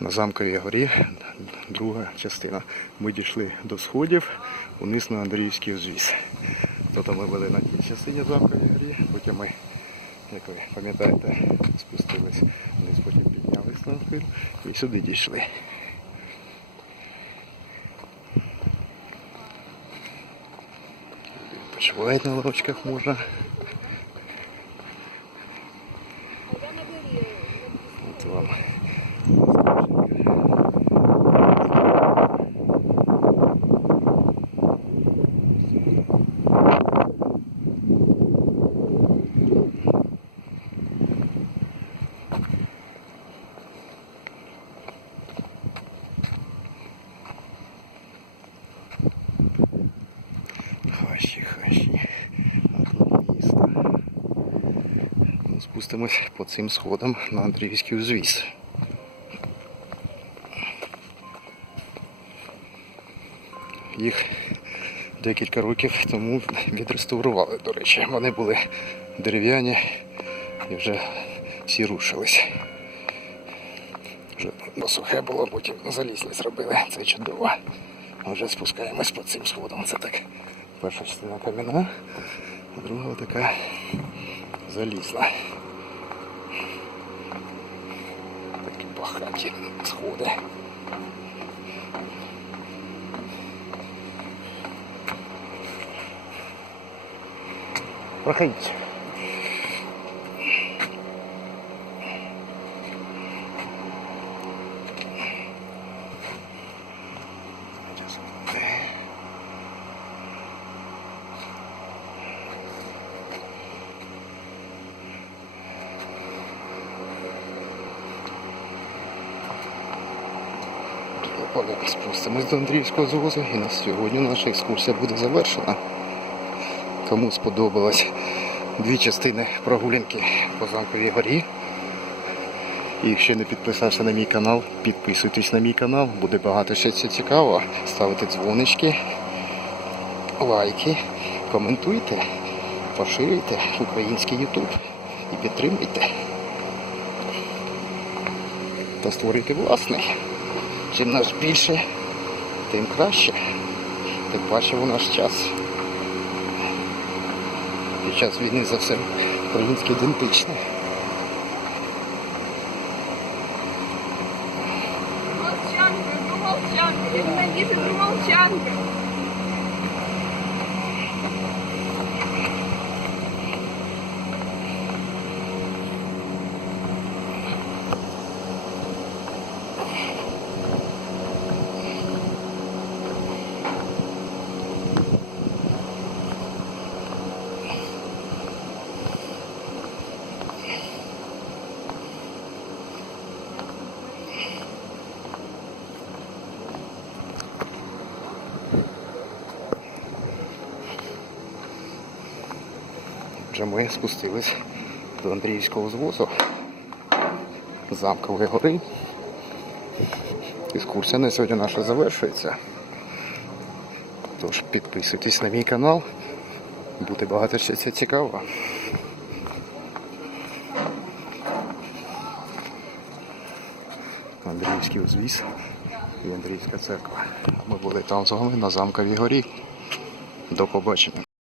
на замковій горі, друга частина. Ми дійшли до сходів, униз на Андріївський узвіз. Тобто ми були на тій частині замковій горі, потім ми, як ви пам'ятаєте, спустились вниз, потім піднялись на схил і сюди дійшли. Почувають на лавочках можна. От вам. Спустимось по цим сходам на Андріївський узвіз. Їх декілька років тому відреставрували, до речі. Вони були дерев'яні і вже всі рушились. Вже сухе було, потім залізли, зробили. Це чудово. Вже спускаємось по цим сходам. Це так перша частина кам'яна, а друга така 罕见的丑蛋，我回去。Ладно, Спустимось до Андріївського звозу і на сьогодні наша екскурсія буде завершена. Кому сподобалось дві частини прогулянки по замковій горі. І якщо не підписався на мій канал, підписуйтесь на мій канал, буде багато ще цікавого. Ставте дзвонички, лайки, коментуйте, поширюйте український YouTube і підтримуйте. Та створюйте власний. Чим нас більше, тим краще. Тим паче у наш час. Під час війни за все українське ідентичне. Молчанка, ну молчанка, я ненавижу молчанка. Вже ми спустились до Андріївського звозу замкової гори. Екскурсія на сьогодні наша завершується. Тож підписуйтесь на мій канал. Буде багато ще цікавого. Андріївський узвіз і Андріївська церква. Ми були там з вами на замковій горі. До побачення.